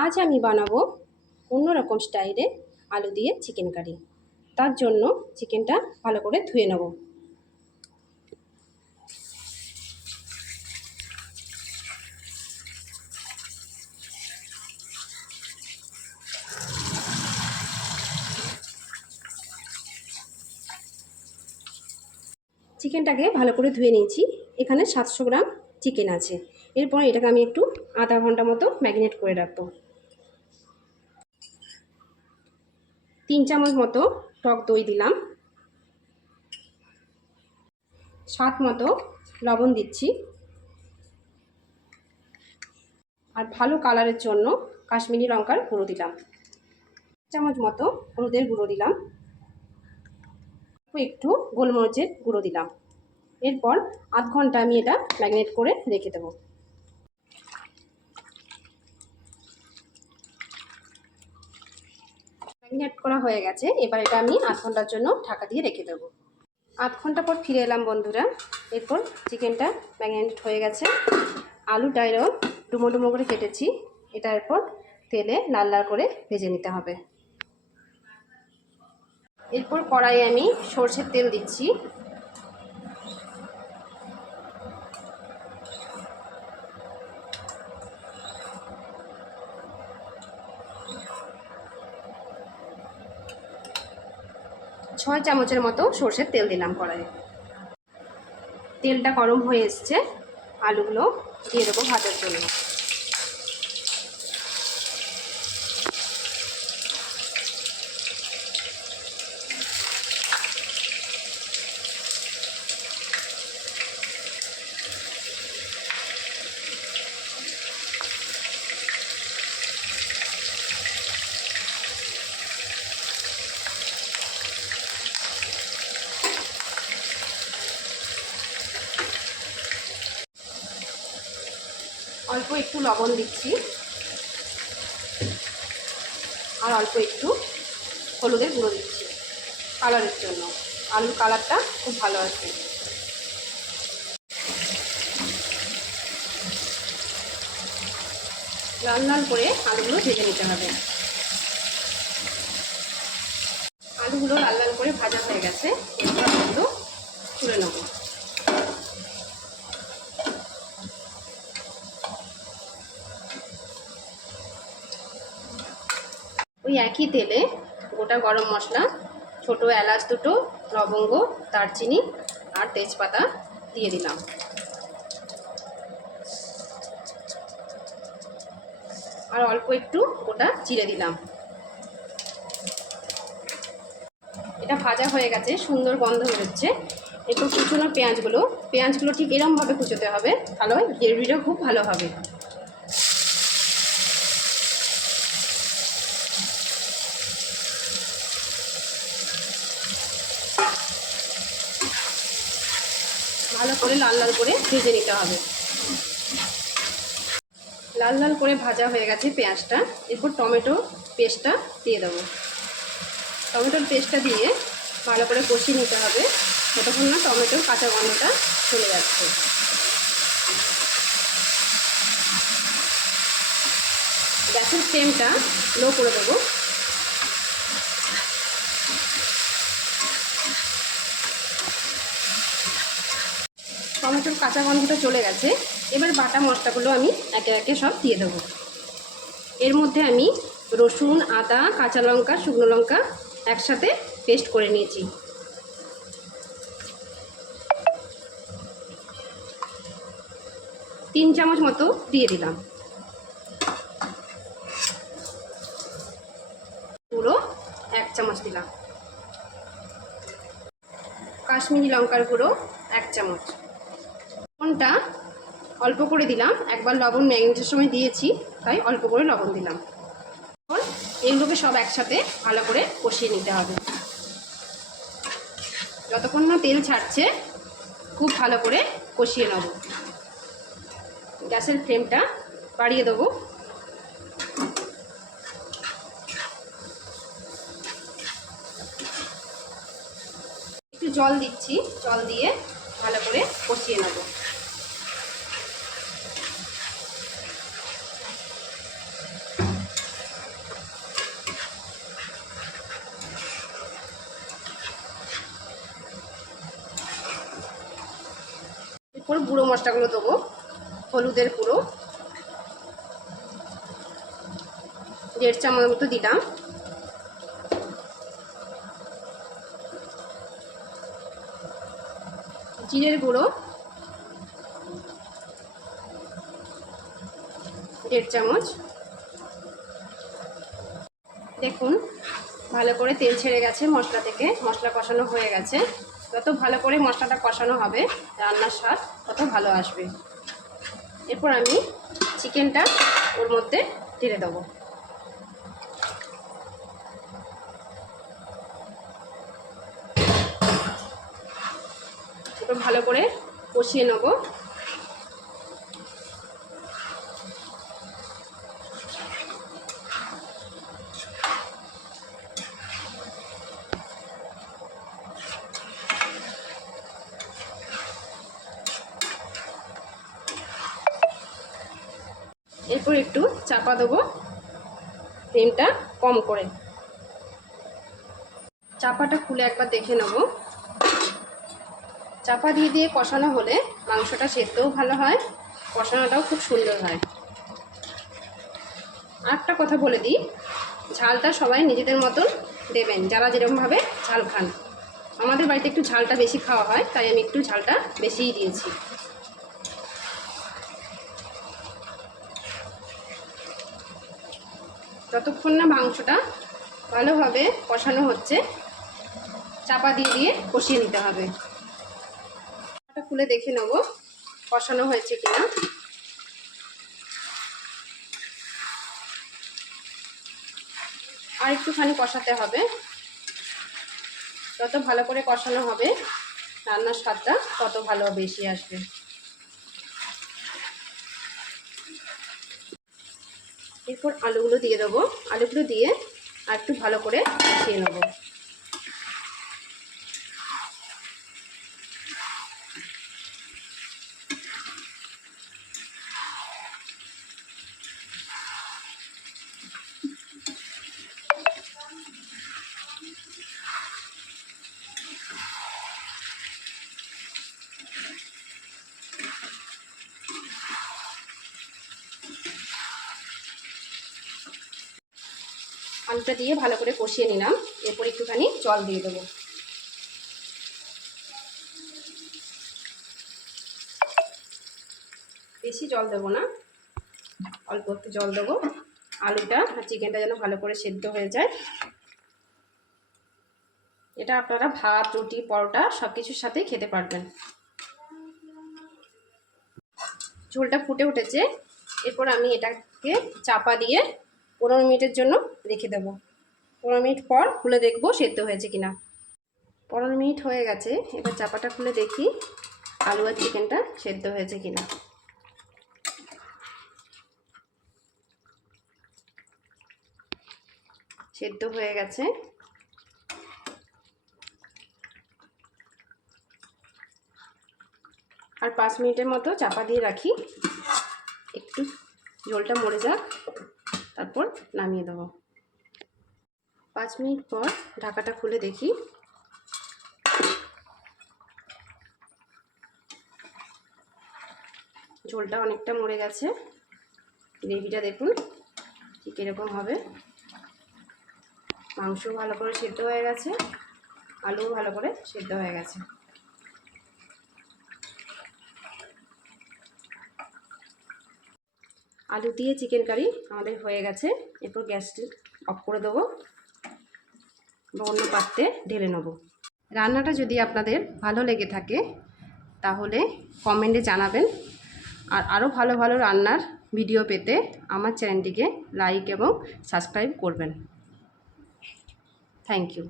আজ আমি বানাবো অন্যরকম স্টাইলে আলু দিয়ে চিকেন কারি। তার জন্য চিকেনটা ভালো করে ধুয়ে নেব। চিকেনটাকে ভালো করে ধুয়ে নিয়েছি। এখানে 700 গ্রাম চিকেন আছে। এরপর এটাকে আমি একটু আধা ঘন্টা মতো ম্যারিনেট করে রাখবো। 3 চামচ মতো টক দই দিলাম, স্বাদ মতো লবণ দিচ্ছি, আর ভালো কালারের জন্য কাশ্মীরি লঙ্কার গুঁড়ো দিলাম, 1 চামচ মতো হলুদের গুঁড়ো দিলাম, একটু গোলমরিচের গুঁড়ো দিলাম। এরপর আধ ঘন্টা আমি এটা ম্যারিনেট করে রেখে দেবো। ম্যারিনেট করা হয়ে গেছে। এবার এটা আমি আধ ঘন্টার জন্য ঢাকা দিয়ে রেখে দেবো। আধ ঘন্টা পর ফিরে এলাম বন্ধুরা। এরপর চিকেনটা ম্যারিনেট হয়ে গেছে। আলুটা এরকম ডুমো ডুমো করে কেটেছি। এটা এরপর তেলে লাল লাল করে ভেজে নিতে হবে। এরপর কড়াইয়ে আমি সরষের তেল দিচ্ছি। ছয় চামচের মতো সরষের তেল দিলাম কড়াইয়ে। তেলটা গরম হয়ে এসছে। আলুগুলো দিয়ে দেবো ভাজার জন্য। অল্প একটু লবণ দিচ্ছি আর অল্প একটু হলুদের গুঁড়ো দিচ্ছি কালারের জন্য। আলুর কালারটা খুব ভালো আসবে। লাল লাল করে আলুগুলো ভেজে নিতে হবে। আলুগুলো লাল লাল করে ভাজা হয়ে গেছে। এরপর আলুগুলো তুলে নেব। ওই একই তেলে গোটা গরম মশলা, ছোটো এলাচ দুটো, লবঙ্গ, দারচিনি আর তেজপাতা দিয়ে দিলাম। আর অল্প একটু গোটা জিরে দিলাম। এটা ভাজা হয়ে গেছে, সুন্দর গন্ধ বেরোচ্ছে। একটু কুচনো পেঁয়াজগুলো ঠিক এরমভাবে কুচোতে হবে, তাহলে গ্রেভিটা খুব ভালো হবে। ভালো করে লাল লাল করে ভেজে নিতে হবে। লাল লাল করে ভাজা হয়ে গেছে পেঁয়াজটা। এরপর টমেটো পেস্টটা দিয়ে দেবো। টমেটোর পেস্টটা দিয়ে ভালো করে কষিয়ে নিতে হবে যতক্ষণ না টমেটোর কাঁচা গন্ধটা চলে যাচ্ছে। গ্যাসের ফ্লেমটা লো করে দেবো। টমেটোর কাঁচা গন্ধটা চলে গেছে। এবার বাটা মশলাগুলো আমি একে একে সব দিয়ে দেবো। এর মধ্যে আমি রসুন, আদা, কাঁচা লঙ্কা, শুকনো লঙ্কা একসাথে পেস্ট করে নিয়েছি। তিন চামচ মতো দিয়ে দিলাম। পুরো 1 চামচ দিলাম। কাশ্মীরি লঙ্কার গুঁড়ো 1 চামচ। লবণটা অল্প করে দিলাম, একবার লবণ ম্যারিনেটের সময় দিয়েছি, তাই অল্প করে লবণ দিলাম। এখন এগুলোকে সব একসাথে ভালো করে কষিয়ে নিতে হবে। যতক্ষণ না তেল ছাড়ছে খুব ভালো করে কষিয়ে নেব। গ্যাসের ফ্লেমটা বাড়িয়ে দেবো। একটু জল দিচ্ছি, জল দিয়ে ভালো করে কষিয়ে নেব। মশলাগুলো দেবো। হলুদের গুঁড়ো 1.5 চামচ মতো দিলাম। জিরের গুঁড়ো 1.5 চামচ। দেখুন ভালো করে তেল ছেড়ে গেছে মশলা থেকে, মশলা কষানো হয়ে গেছে। যত ভালো করে মশলাটা কষানো হবে রান্নার স্বাদ তত ভালো আসবে। এরপর আমি চিকেনটা ওর মধ্যে ঢেলে দেবো। এরপর ভালো করে কষিয়ে নেব। এরপর একটু চাপা দেবো ফ্লেমটা কম করে। চাপাটা খুলে একবার দেখে নেব। চাপা দিয়ে দিয়ে কষানো হলে মাংসটা সেদ্ধও ভালো হয়, কষানোটাও খুব সুন্দর হয়। আরেকটা কথা বলে দিই, ঝালটা সবাই নিজেদের মতন দেবেন, যারা যেরকমভাবে ঝাল খান। আমাদের বাড়িতে একটু ঝালটা বেশি খাওয়া হয়, তাই আমি একটু ঝালটা বেশিই দিয়েছি। যতক্ষণ না মাংসটা ভালোভাবে কষানো হচ্ছে চাপা দিয়ে দিয়ে কষিয়ে নিতে হবে। এটা খুলে দেখে নেব কষানো হয়েছে কিনা। আর একটুখানি কষাতে হবে। যত ভালো করে কষানো হবে রান্নার স্বাদটা তত ভালো বেশি আসবে। এরপর আলুগুলো দিয়ে দেবো। আলুগুলো দিয়ে আর একটু ভালো করে কষিয়ে নেব। আলুটা দিয়ে ভালো করে কষিয়ে নিলাম। এরপর একটুখানি জল দিয়ে দেবো। বেশি জল দেবো না, অল্প একটু জল দেবো। আলুটা আর চিকেনটা যেন ভালো করে সেদ্ধ হয়ে যায়। এটা আপনারা ভাত, রুটি, পরোটা সব কিছুর সাথে খেতে পারবেন। ঝোলটা ফুটে উঠেছে। এরপর আমি এটাকে চাপা দিয়ে 15 মিনিটের জন্য রেখে দেবো। 15 মিনিট পর খুলে দেখবো সেদ্ধ হয়েছে কিনা। 15 মিনিট হয়ে গেছে। এবার চাপাটা খুলে দেখি আলু আর চিকেনটা সেদ্ধ হয়েছে কিনা। সেদ্ধ হয়ে গেছে। আর 5 মিনিটের মতো চাপা দিয়ে রাখি, একটু ঝোলটা মরে যাক, তারপর নামিয়ে দেবো। 5 মিনিট পর ঢাকাটা খুলে দেখি। ঝোলটা অনেকটা মরে গেছে। গ্রেভিটা দেখুন ঠিক এরকম হবে। মাংস ভালো করে সেদ্ধ হয়ে গেছে, আলুও ভালো করে সেদ্ধ হয়ে গেছে। আলু দিয়ে চিকেন কারি আমাদের হয়ে গেছে। এরপর গ্যাসটি অফ করে দেবো বা অন্য পাত্রে ঢেলে নেব। রান্নাটা যদি আপনাদের ভালো লেগে থাকে তাহলে কমেন্টে জানাবেন। আর আরও ভালো ভালো রান্নার ভিডিও পেতে আমার চ্যানেলটিকে লাইক এবং সাবস্ক্রাইব করবেন। Thank you.